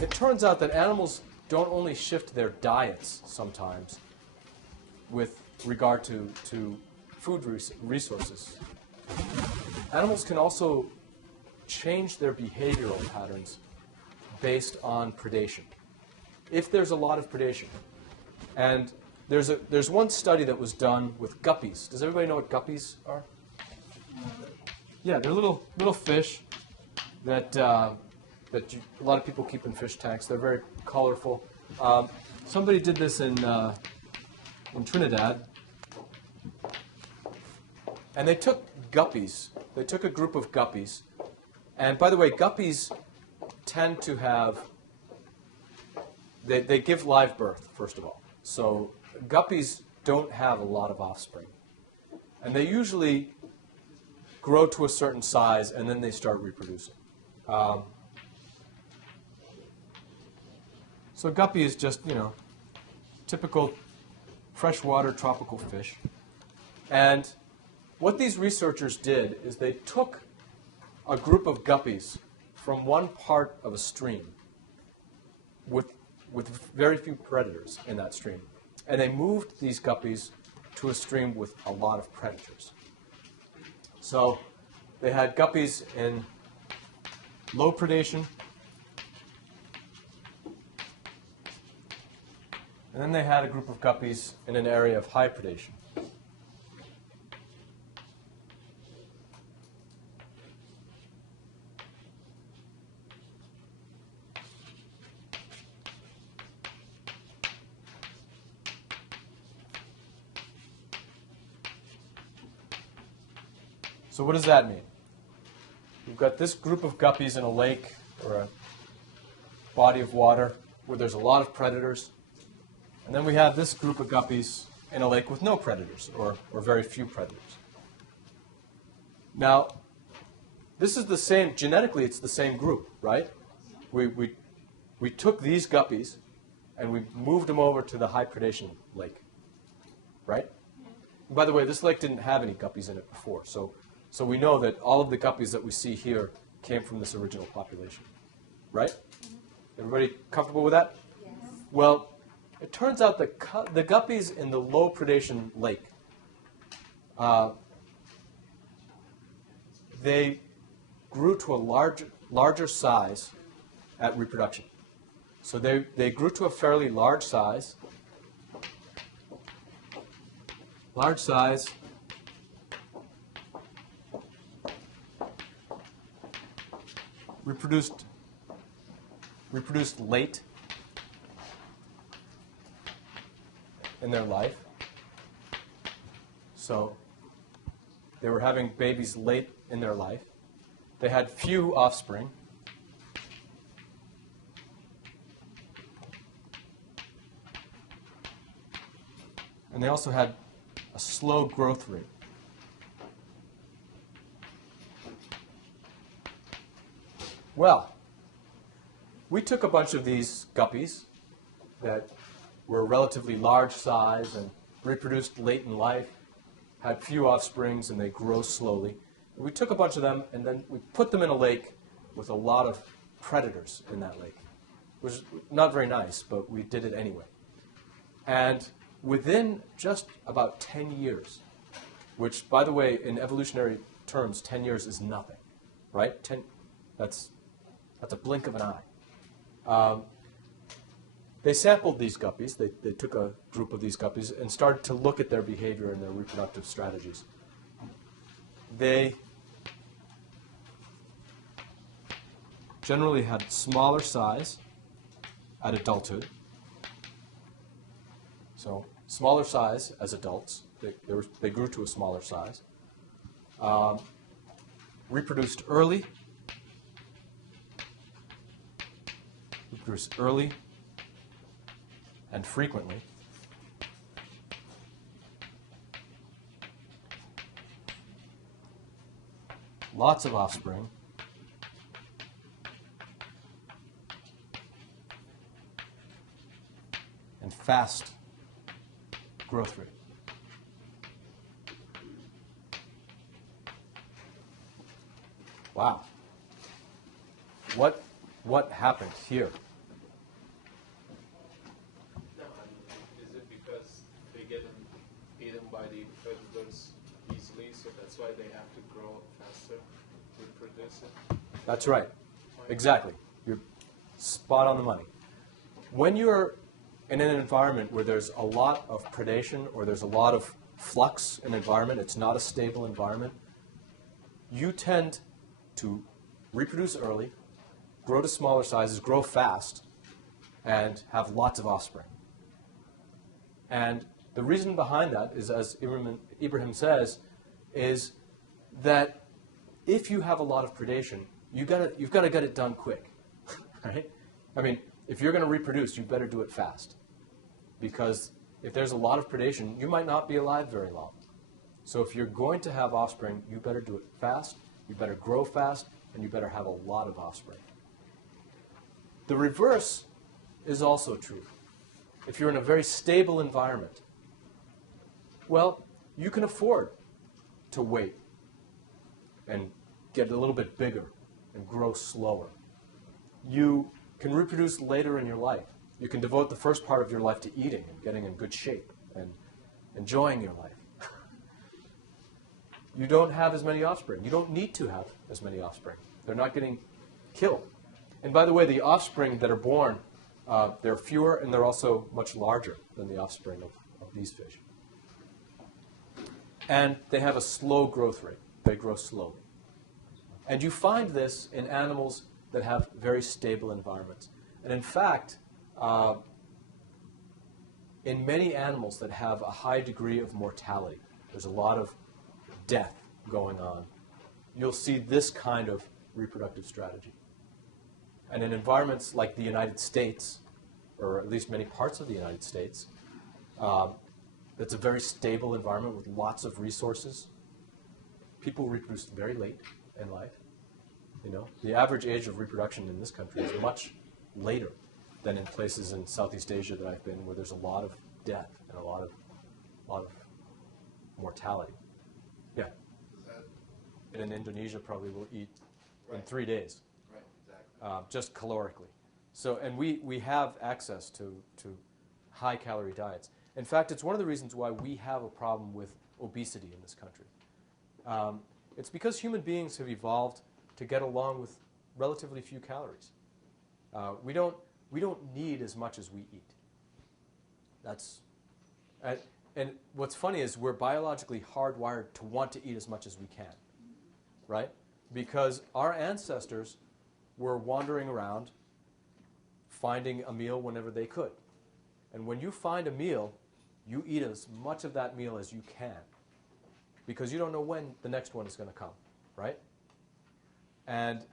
it turns out that animals don't only shift their diets sometimes with regard to food resources. Animals can also change their behavioral patterns based on predation, if there's a lot of predation. And there's one study that was done with guppies. Does everybody know what guppies are? Yeah, they're little fish that a lot of people keep in fish tanks. They're very colorful. Somebody did this in Trinidad, and they took guppies. They took a group of guppies, and by the way, guppies tend to have, they give live birth, first of all. So guppies don't have a lot of offspring. And they usually grow to a certain size, and then they start reproducing. So guppy is just, typical freshwater tropical fish. And what these researchers did is they took a group of guppies from one part of a stream with very few predators in that stream. And they moved these guppies to a stream with a lot of predators. So they had guppies in low predation, and then they had a group of guppies in an area of high predation. So what does that mean? We've got this group of guppies in a lake or a body of water where there's a lot of predators. And then we have this group of guppies in a lake with no predators or very few predators. Now, this is the same, genetically it's the same group, right? We took these guppies and we moved them over to the high predation lake, right? And by the way, this lake didn't have any guppies in it before, so we know that all of the guppies that we see here came from this original population, right? Everybody comfortable with that? Yes. Well, it turns out that the guppies in the low predation lake, they grew to a larger size at reproduction. So they grew to a fairly large size. Large size. Reproduced late in their life. So they were having babies late in their life. They had few offspring. And they also had a slow growth rate. Well, we took a bunch of these guppies that were relatively large size and reproduced late in life, had few offsprings, and they grow slowly. And we took a bunch of them, and then we put them in a lake with a lot of predators in that lake. It was not very nice, but we did it anyway. And within just about 10 years, which, by the way, in evolutionary terms, 10 years is nothing, right? That's a blink of an eye. They sampled these guppies. They took a group of these guppies and started to look at their behavior and their reproductive strategies. They generally had smaller size at adulthood. So smaller size as adults. They grew to a smaller size. Reproduced early. Reproduced early and frequently. Lots of offspring. And fast growth rate. Wow. What happened here? That's why they have to grow faster, reproduce it. That's right. Exactly. You're spot on the money. When you're in an environment where there's a lot of predation or there's a lot of flux in the environment, it's not a stable environment, you tend to reproduce early, grow to smaller sizes, grow fast, and have lots of offspring. And the reason behind that is, as Ibrahim says, is that if you have a lot of predation, you've got to get it done quick, right? I mean, if you're going to reproduce, you better do it fast, because if there's a lot of predation, you might not be alive very long. So if you're going to have offspring, you better do it fast, you better grow fast, and you better have a lot of offspring. The reverse is also true. If you're in a very stable environment, well, you can afford to wait and get a little bit bigger and grow slower. You can reproduce later in your life. You can devote the first part of your life to eating and getting in good shape and enjoying your life. You don't have as many offspring. You don't need to have as many offspring. They're not getting killed. And by the way, the offspring that are born, they're fewer and they're also much larger than the offspring of these fish. And they have a slow growth rate. They grow slowly. And you find this in animals that have very stable environments. And in fact, in many animals that have a high degree of mortality, there's a lot of death going on, you'll see this kind of reproductive strategy. And in environments like the United States, or at least many parts of the United States, that's a very stable environment with lots of resources. People reproduce very late in life. You know, the average age of reproduction in this country is much later than in places in Southeast Asia that I've been, where there's a lot of death and a lot of mortality. Yeah. And in Indonesia, probably will eat in 3 days. Right, exactly. Just calorically. So, and we have access to high-calorie diets. In fact, it's one of the reasons why we have a problem with obesity in this country. It's because human beings have evolved to get along with relatively few calories. We don't need as much as we eat. And what's funny is we're biologically hardwired to want to eat as much as we can, right? Because our ancestors were wandering around finding a meal whenever they could. And when you find a meal, you eat as much of that meal as you can, because you don't know when the next one is going to come, right? And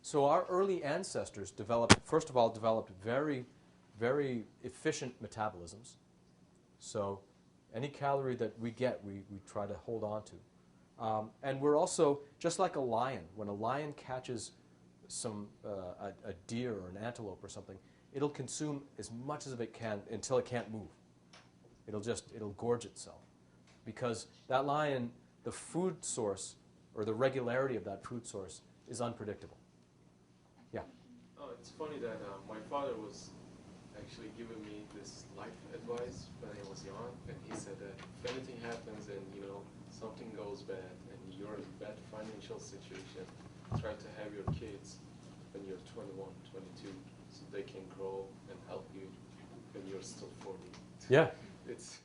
so our early ancestors first of all, developed very, very efficient metabolisms. So any calorie that we get, we try to hold on to. And we're also, just like a lion, when a lion catches a deer or an antelope or something, it'll consume as much as it can until it can't move. It'll gorge itself. Because that lion, the food source, or the regularity of that food source, is unpredictable. Yeah? Oh, it's funny that my father was actually giving me this life advice when I was young, and he said that if anything happens and, you know, something goes bad and you're in a bad financial situation, try to have your kids when you're 21, 22, so they can grow and help you when you're still 40. Yeah. It's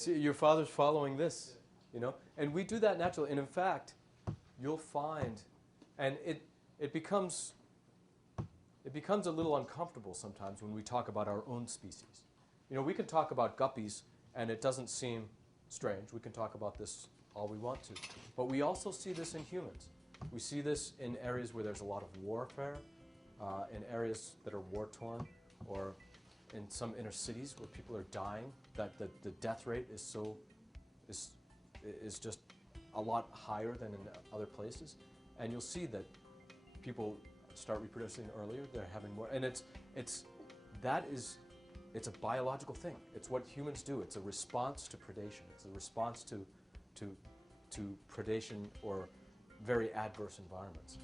See, your father's following this, you know, and we do that naturally. And in fact, you'll find, and it becomes a little uncomfortable sometimes when we talk about our own species. You know, we can talk about guppies, and it doesn't seem strange. We can talk about this all we want to. But we also see this in humans. We see this in areas where there's a lot of warfare, in areas that are war-torn, or in some inner cities where people are dying, that the death rate is just a lot higher than in other places. And you'll see that people start reproducing earlier, they're having more, and it's a biological thing. It's what humans do. It's a response to predation. It's a response to predation or very adverse environments.